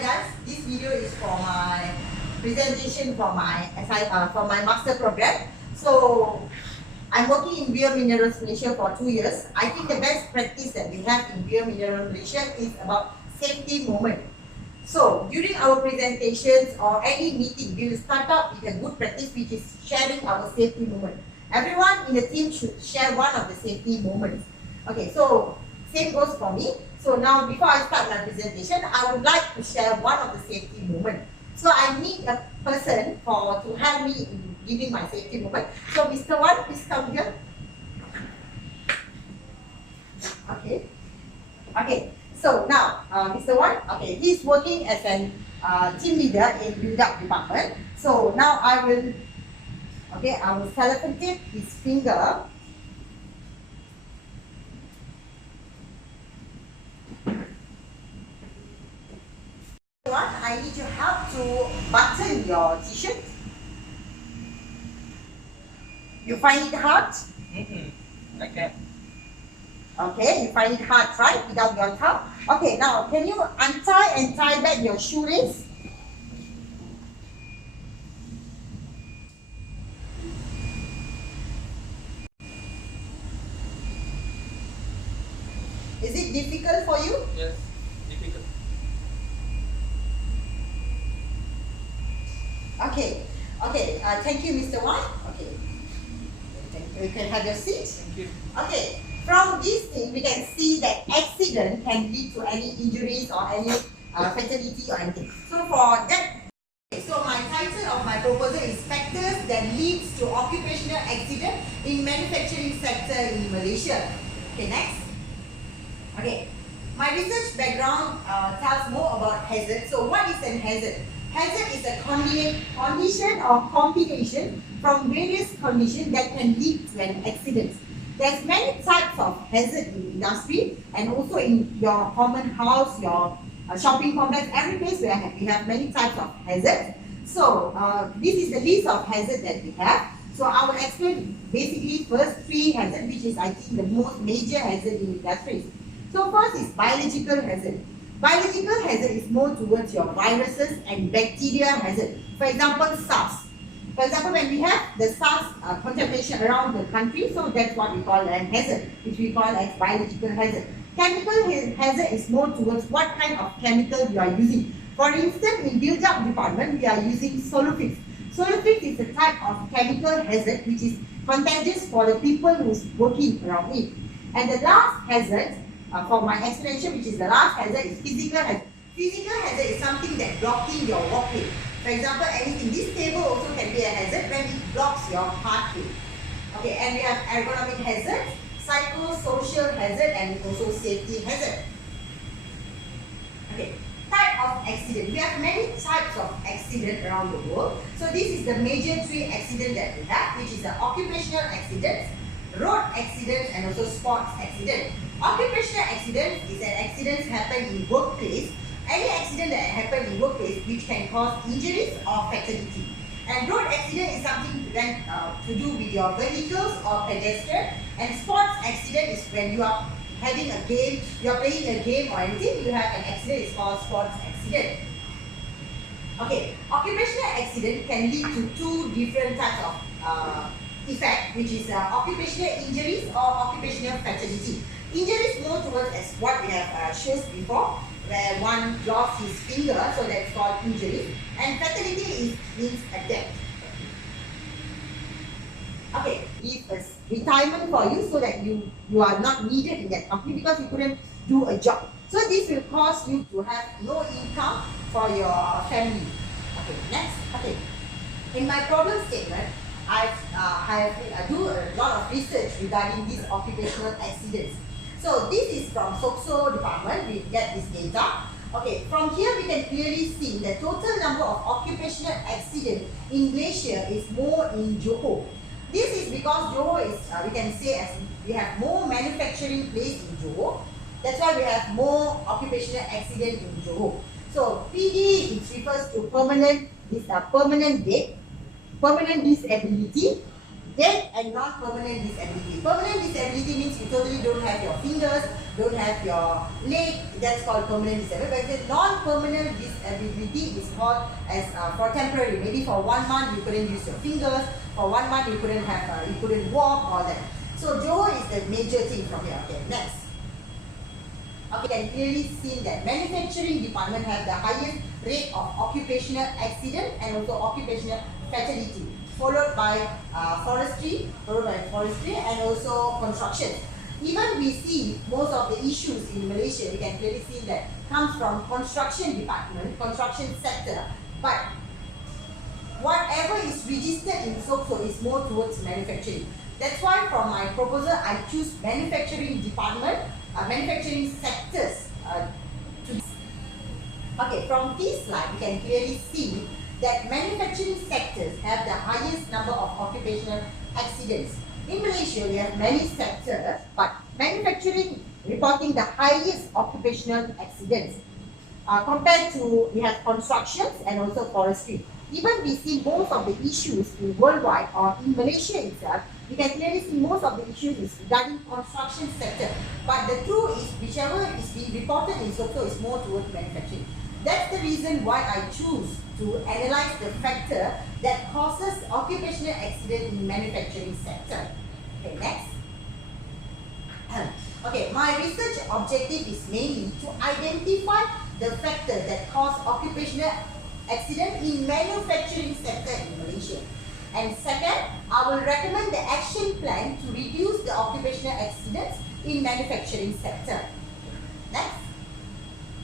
guys, this video is for my presentation for my master program. So I'm working in Biominerals Malaysia for 2 years. I think the best practice that we have in Biominerals Malaysia is about safety moment. So during our presentations or any meeting, we will start out with a good practice, which is sharing our safety moment. Everyone in the team should share one of the safety moments. Okay, so same goes for me. So now before I start my presentation, I would like to share one of the safety moments. So I need a person to help me in giving my safety moment. So Mr. Wan, please come here. Okay. Okay. So now, Mr. Wan, okay, he's working as an team leader in build-up department. So now I will self-tape his finger. I need your help to button your t-shirt. You find it hard? Like that. Okay, you find it hard, right? Without your thumb. Okay, now can you untie and tie back your shoelace? Is it difficult for you? Yes, difficult. Okay, okay. Thank you, Mr. Wan. Okay, you can have your seat. Thank you. Okay, from this thing we can see that accident can lead to any injuries or any fatality or anything. So for that, so my title of my proposal is Factors that leads to occupational accident in manufacturing sector in Malaysia. Okay, next. Okay, my research background tells more about hazard. So what is an hazard? Hazard is a condition or combination from various conditions that can lead to an accident. There's many types of hazard in industry and also in your common house, your shopping complex, every place where we have many types of hazards. So this is the list of hazards that we have. So I will explain basically first 3 hazards, which is I think the most major hazard in industries. So first is biological hazard. Biological hazard is more towards your viruses and bacteria hazard. For example, SARS. For example, when we have the SARS contamination around the country, so that's what we call a hazard, which we call as biological hazard. Chemical hazard is more towards what kind of chemical you are using. For instance, in build-up department, we are using solufix. Solufix is a type of chemical hazard which is contagious for the people who's working around it. And the last hazard, for my explanation, which is the last hazard, is physical hazard. Physical hazard is something that blocking your walkway. For example, anything. This table also can be a hazard when it blocks your pathway. Okay, and we have ergonomic hazard, psychosocial hazard, and also safety hazard. Okay, type of accident. We have many types of accident around the world. So this is the major 3 accidents that we have, which is the occupational accidents, road accidents, and also sports accident. Occupational accident is an accident happen in workplace. Any accident that happen in workplace which can cause injuries or fatality. And road accident is something to do with your vehicles or pedestrian. And sports accident is when you are having a game, you are playing a game or anything, you have an accident, it's called sports accident. Okay, occupational accident can lead to 2 different types of effect, which is occupational injuries or occupational fatality. Injuries more towards as what we have shown before, where one lost his finger, so that's called injury. And fatality means a death. Okay, leave a retirement for you so that you are not needed in that company because you couldn't do a job. So this will cause you to have no income for your family. Okay, next. Okay, in my problem statement, I do a lot of research regarding these occupational accidents. So this is from SOCSO department, we get this data. Okay, from here we can clearly see the total number of occupational accidents in Malaysia is more in Johor. This is because Johor is, we can say as we have more manufacturing place in Johor. That's why we have more occupational accident in Johor. So PD, it refers to permanent death, permanent disability, Dead and non-permanent disability. Permanent disability means you totally don't have your fingers, don't have your leg. That's called permanent disability. But the non-permanent disability is called as for temporary. Maybe for 1 month you couldn't use your fingers. For 1 month you couldn't walk, all that. So Johor is the major thing from here. Okay, next. Okay, you can clearly see that manufacturing department has the highest rate of occupational accident and also occupational fatality, followed by forestry, and also construction. Even we see most of the issues in Malaysia, we can clearly see that comes from construction department, construction sector, but whatever is registered in SOCSO is more towards manufacturing. That's why from my proposal, I choose manufacturing department, manufacturing sectors. Okay, from this slide, you can clearly see that manufacturing sectors have the highest number of occupational accidents. In Malaysia, we have many sectors, but manufacturing reporting the highest occupational accidents. Compared to, we have constructions and also forestry. Even we see most of the issues in worldwide or in Malaysia itself, we can clearly see most of the issues is regarding construction sector. But the truth is, whichever is being reported in SOCSO is more towards manufacturing. That's the reason why I choose to analyze the factor that causes occupational accident in manufacturing sector. Okay, next. Okay, my research objective is mainly to identify the factor that cause occupational accident in manufacturing sector in Malaysia. And second, I will recommend the action plan to reduce the occupational accidents in manufacturing sector. Next.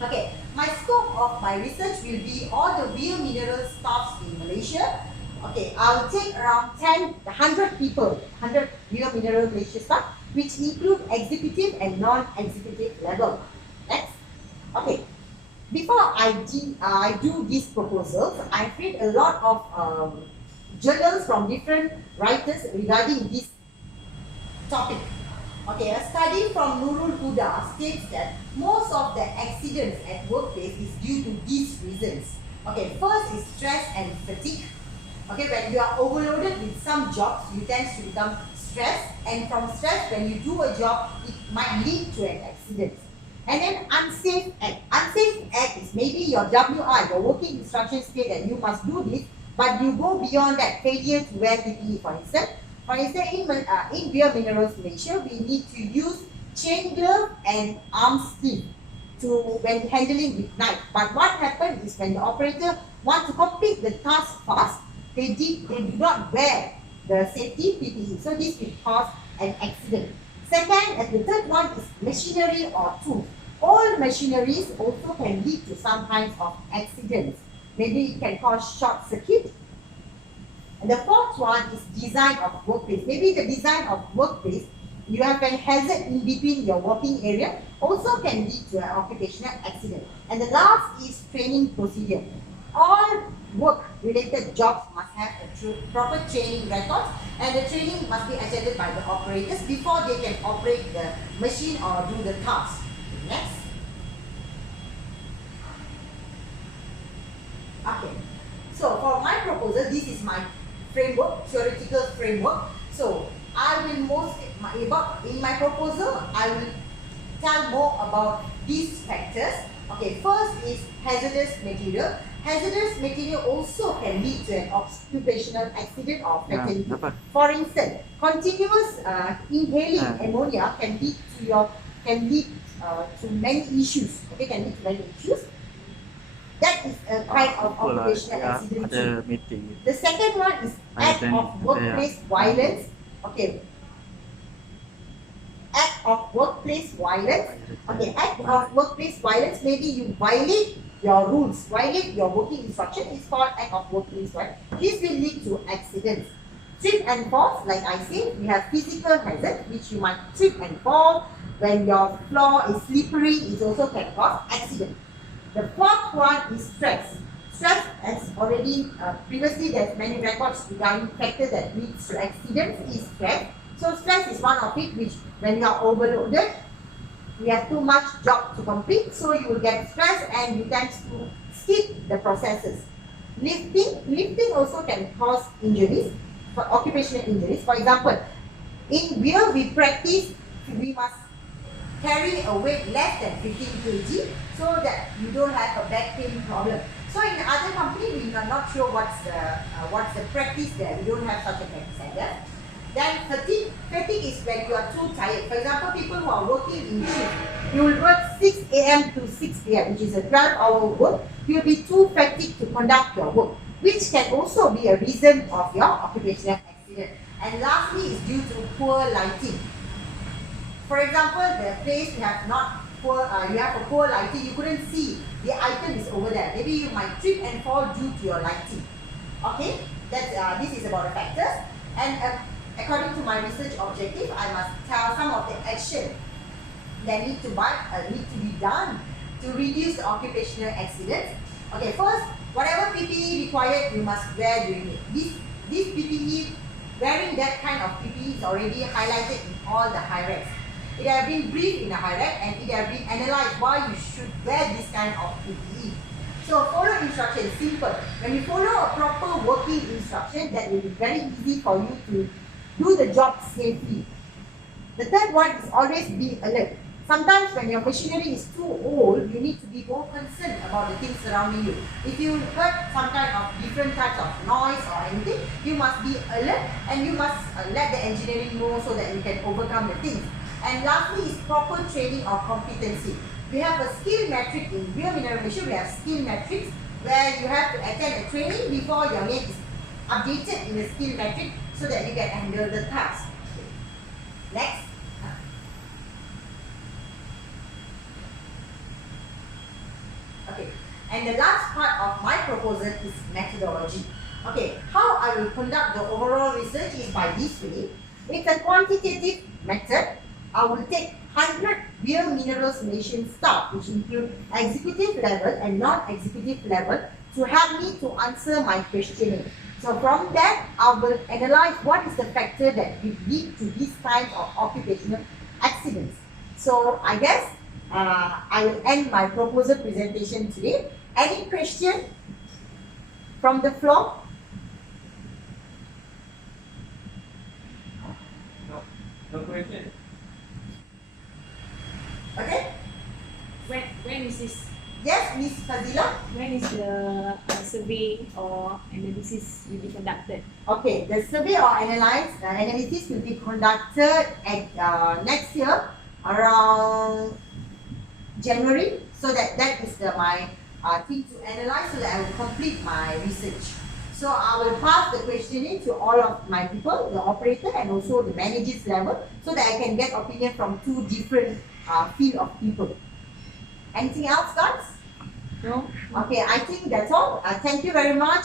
Okay, my scope of my research will be all the biomineral staffs in Malaysia. Okay, I will take around 100 people, 100 biomineral Malaysia staff, which include executive and non-executive level. Next. Okay, before I do these proposals, I've read a lot of journals from different writers regarding this topic. Okay, a study from Nurul Huda states that most of the accidents at workplace is due to these reasons. Okay, first is stress and fatigue. Okay, when you are overloaded with some jobs, you tend to become stressed, and from stress, when you do a job, it might lead to an accident. And then unsafe act. Unsafe act is maybe your WI, your working instructions state that you must do this, but you go beyond that, failure to wear PPE, for instance. For instance, in Biominerals Malaysia, we need to use chain glove and arm sleeve when handling with knife. But what happens is when the operator wants to complete the task fast, they do not wear the safety PPE. So this will cause an accident. Second, and the third one is machinery or tools. All machineries also can lead to some kinds of accidents. Maybe it can cause short circuit. And the fourth one is design of workplace. Maybe the design of workplace, you have a hazard in between your working area, also can lead to an occupational accident. And the last is training procedure. All work-related jobs must have a proper training record, and the training must be attended by the operators before they can operate the machine or do the task. Next. Okay. So for my proposal, this is my framework, theoretical framework. So I will in my proposal, I will tell more about these factors. Okay, first is hazardous material. Hazardous material also can lead to an occupational accident or fatality. For instance, continuous inhaling ammonia can lead to many issues. Okay, can lead to many issues. That is a kind of occupational accident. The second one is act of workplace violence. Okay. Act of workplace violence. Okay, act of workplace violence, maybe you violate your rules, violate your working instruction, is called act of workplace violence. This will lead to accidents. Trip and falls, like I said, we have physical hazard, which you might trip and fall. When your floor is slippery, it also can cause accident. The fourth one is stress. Stress, as already previously, there's many records regarding factors that leads to accidents is stress. So stress is one of it, which when you are overloaded, you have too much job to complete, so you will get stressed and you tend to skip the processes. Lifting also can cause injuries. for occupational injuries. For example, in where we practice, we must carry a weight less than 15 kg so that you don't have a back pain problem. So in other company, we are not sure what's the practice there. We don't have such a practice like that. Then fatigue is when you are too tired. For example, people who are working in shift, you will work 6 a.m. to 6 p.m., which is a 12-hour work. You will be too fatigued to conduct your work, which can also be a reason of your occupational accident. And lastly is due to poor lighting. For example, the place you have a poor lighting, you couldn't see the item is over there. Maybe you might trip and fall due to your lighting. Okay, this is about the factors. And according to my research objective, I must tell some of the action that need to be done to reduce the occupational accidents. Okay, first, whatever PPE required, you must wear during it. This PPE, wearing that kind of PPE is already highlighted in all the hierarchies. It has been briefed in the hierarchy and it has been analyzed why you should wear this kind of PPE. So follow instructions, simple. When you follow a proper working instruction, that will be very easy for you to do the job safely. The third one is always be alert. Sometimes when your machinery is too old, you need to be more concerned about the things surrounding you. If you heard some kind of different types of noise or anything, you must be alert and you must let the engineering know so that you can overcome the things. And lastly is proper training or competency. We have a skill matrix in biomedical machine. We have skill matrix where you have to attend a training before your name is updated in the skill matrix so that you can handle the task. Next. Okay. And the last part of my proposal is methodology. Okay, how I will conduct the overall research is by this way. It's a quantitative method. I will take 100 Biominerals Malaysian staff, which include executive level and non-executive level, to help me to answer my questioning. So from that, I will analyze what is the factor that will lead to these kinds of occupational accidents. So I guess I will end my proposal presentation today. Any question from the floor? No question. Okay. When is this? Yes, Miss Fazila. When is the survey or analysis will be conducted? Okay, the survey or analysis will be conducted at next year around January. So that is my thing to analyze so that I will complete my research. So I will pass the questioning to all of my people, the operator and also the managers level, so that I can get opinion from two different field of people. Anything else, guys? No? Okay, I think that's all. Thank you very much